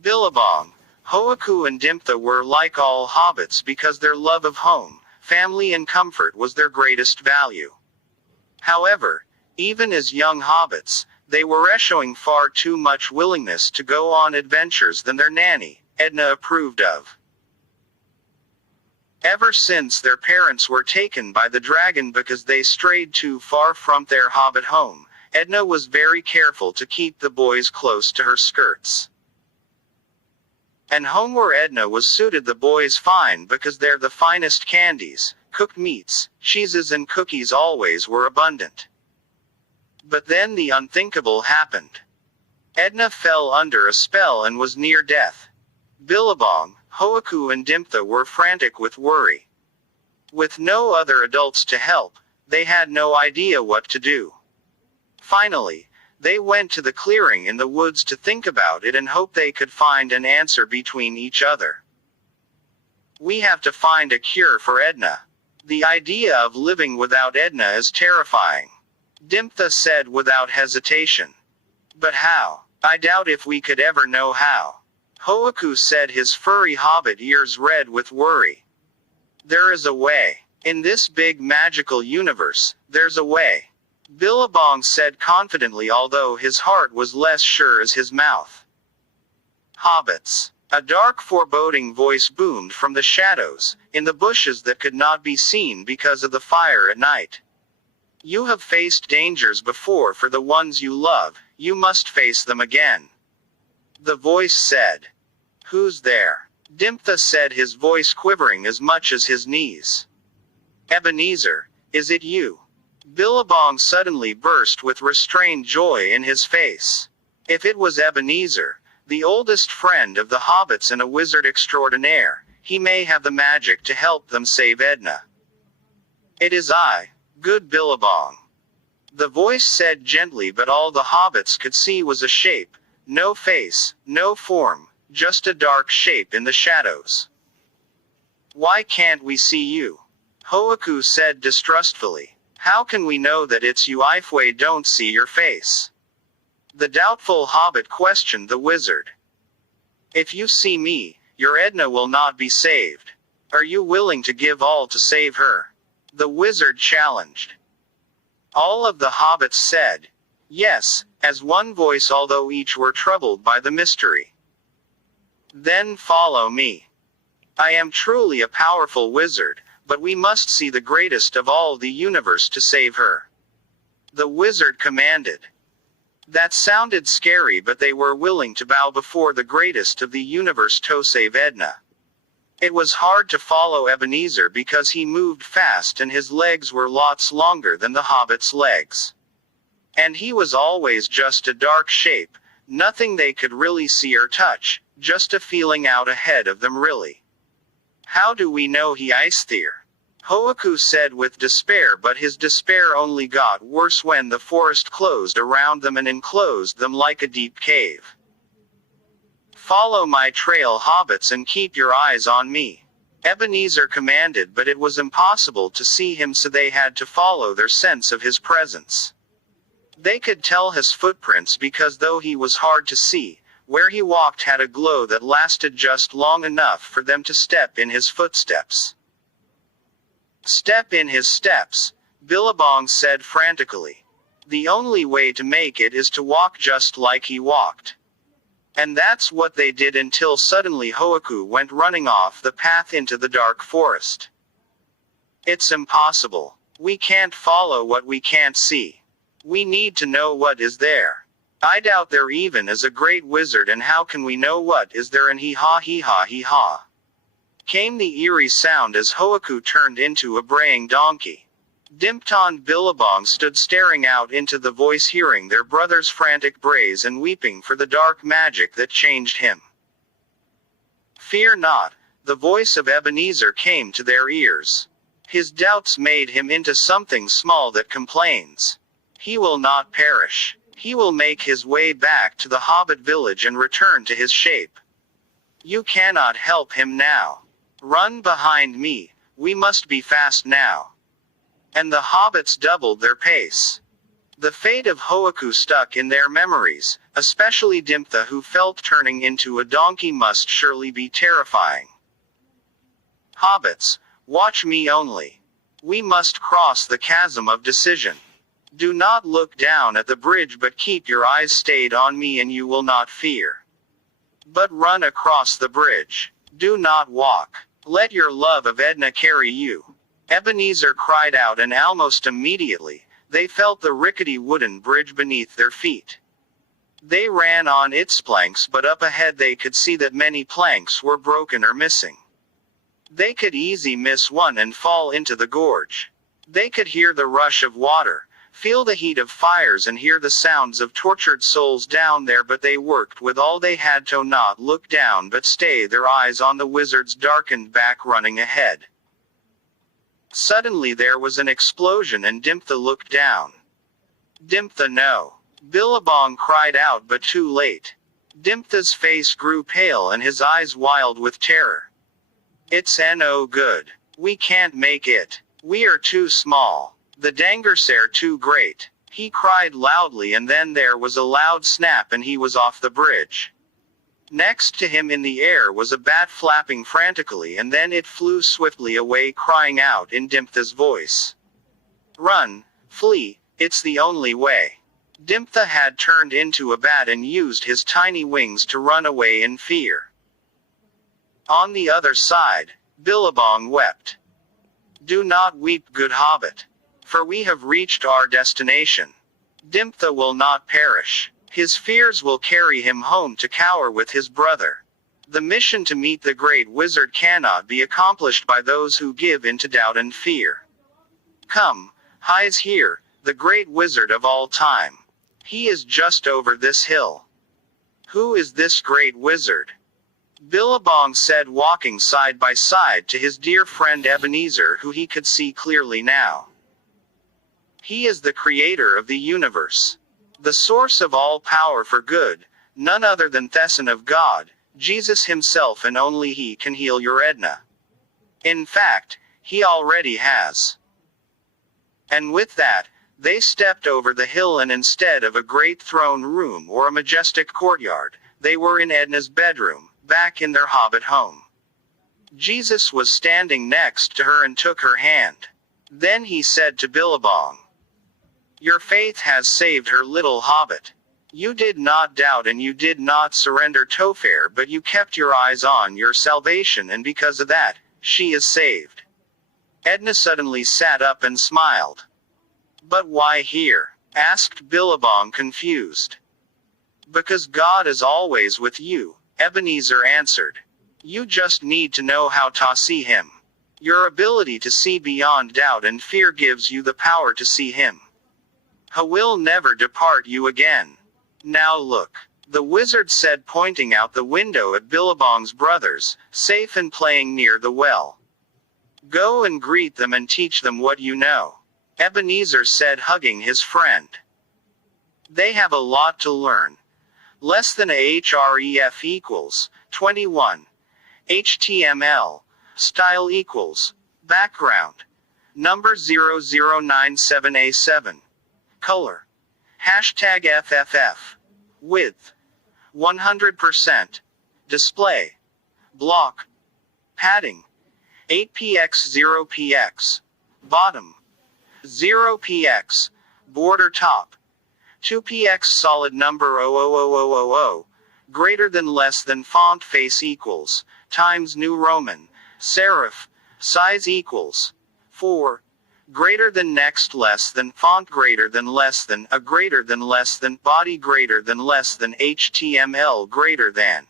Billabong, Hoaku and Dimptha were like all hobbits because their love of home, family and comfort was their greatest value. However, even as young hobbits, they were showing far too much willingness to go on adventures than their nanny, Edna, approved of. Ever since their parents were taken by the dragon because they strayed too far from their hobbit home, Edna was very careful to keep the boys close to her skirts. And home where Edna was suited the boys fine because there the finest candies, cooked meats, cheeses and cookies always were abundant. But then the unthinkable happened. Edna fell under a spell and was near death. Billabong, Hoaku and Dimptha were frantic with worry. With no other adults to help, they had no idea what to do. Finally, they went to the clearing in the woods to think about it and hope they could find an answer between each other. We have to find a cure for Edna. The idea of living without Edna is terrifying. Dimptha said without hesitation. But how? I doubt if we could ever know how. Hoaku said, his furry hobbit ears red with worry. There is a way. In this big magical universe, there's a way. Billabong said confidently, although his heart was less sure as his mouth. Hobbits. A dark foreboding voice boomed from the shadows, in the bushes that could not be seen because of the fire at night. You have faced dangers before. For the ones you love, you must face them again. The voice said. Who's there? Dimptha said, his voice quivering as much as his knees. Ebenezer, is it you? Billabong suddenly burst with restrained joy in his face. If it was Ebenezer, the oldest friend of the hobbits and a wizard extraordinaire, he may have the magic to help them save Edna. It is I, good Billabong. The voice said gently, but all the hobbits could see was a shape, no face, no form, just a dark shape in the shadows. Why can't we see you? Hoaku said distrustfully. How can we know that it's you if we don't see your face? The doubtful hobbit questioned the wizard. If you see me, your Edna will not be saved. Are you willing to give all to save her? The wizard challenged. All of the hobbits said, yes, as one voice, although each were troubled by the mystery. Then follow me. I am truly a powerful wizard, but we must see the greatest of all the universe to save her. The wizard commanded. That sounded scary, but they were willing to bow before the greatest of the universe to save Edna. It was hard to follow Ebenezer because he moved fast and his legs were lots longer than the hobbit's legs. And he was always just a dark shape, nothing they could really see or touch, just a feeling out ahead of them really. How do we know he is there? Hoaku said with despair, but his despair only got worse when the forest closed around them and enclosed them like a deep cave. Follow my trail, hobbits, and keep your eyes on me. Ebenezer commanded, but it was impossible to see him, so they had to follow their sense of his presence. They could tell his footprints because though he was hard to see, where he walked had a glow that lasted just long enough for them to step in his footsteps. Step in his steps, Billabong said frantically. The only way to make it is to walk just like he walked. And that's what they did until suddenly Hoaku went running off the path into the dark forest. It's impossible. We can't follow what we can't see. We need to know what is there. I doubt there even is a great wizard, and how can we know what is there? And hee-ha, came the eerie sound as Hoaku turned into a braying donkey. Dimptha and Billabong stood staring out into the voice, hearing their brother's frantic brays and weeping for the dark magic that changed him. Fear not, the voice of Ebenezer came to their ears. His doubts made him into something small that complains. He will not perish. He will make his way back to the hobbit village and return to his shape. You cannot help him now. Run behind me, we must be fast now. And the hobbits doubled their pace. The fate of Hoaku stuck in their memories, Especially Dimtha, who felt turning into a donkey must surely be terrifying. Hobbits, watch me only. We must cross the chasm of decision. Do not look down at the bridge, but keep your eyes stayed on me and you will not fear. But run across the bridge. Do not walk. Let your love of Edna carry you. Ebenezer cried out, and almost immediately, they felt the rickety wooden bridge beneath their feet. They ran on its planks, but up ahead they could see that many planks were broken or missing. They could easily miss one and fall into the gorge. They could hear the rush of water, feel the heat of fires, and hear the sounds of tortured souls down there, but they worked with all they had to not look down but stay their eyes on the wizard's darkened back running ahead. Suddenly there was an explosion and Dimtha looked down. Dimtha, no! Billabong cried out, but too late. Dimtha's face grew pale and his eyes wild with terror. It's no good. We can't make it. We are too small. The dangers are too great. He cried loudly, and then there was a loud snap and he was off the bridge. Next to him in the air was a bat flapping frantically, and then it flew swiftly away, crying out in Dimtha's voice. Run, flee, it's the only way. Dimtha had turned into a bat and used his tiny wings to run away in fear. On the other side, Billabong wept. Do not weep, good hobbit. For we have reached our destination. Dimtha will not perish. His fears will carry him home to cower with his brother. The mission to meet the great wizard cannot be accomplished by those who give in to doubt and fear. Come, he is here, the great wizard of all time. He is just over this hill. Who is this great wizard? Billabong said, walking side by side to his dear friend Ebenezer, who he could see clearly now. He is the creator of the universe. The source of all power for good, none other than the Son of God, Jesus himself, and only he can heal your Edna. In fact, he already has. And with that, they stepped over the hill, and instead of a great throne room or a majestic courtyard, they were in Edna's bedroom, back in their hobbit home. Jesus was standing next to her and took her hand. Then he said to Billabong, Your faith has saved her, little hobbit. You did not doubt and you did not surrender to fear, but you kept your eyes on your salvation, and because of that, she is saved. Edna suddenly sat up and smiled. But why here? Asked Billabong, confused. Because God is always with you, Ebenezer answered. You just need to know how to see him. Your ability to see beyond doubt and fear gives you the power to see him. He will never depart you again. Now look, the wizard said, pointing out the window at Billabong's brothers, safe and playing near the well. Go and greet them and teach them what you know. Ebenezer said, hugging his friend. They have a lot to learn. Less than a href equals 21. HTML. Style equals background. Number 0097A7. Color. Hashtag FFF. Width. 100%. Display. Block. Padding. 8px 0px. Bottom. 0px. Border top. 2px solid number 00000. Greater than less than font face equals. Times New Roman. Serif. Size equals 4. Greater than next less than font greater than less than a greater than less than body greater than less than HTML greater than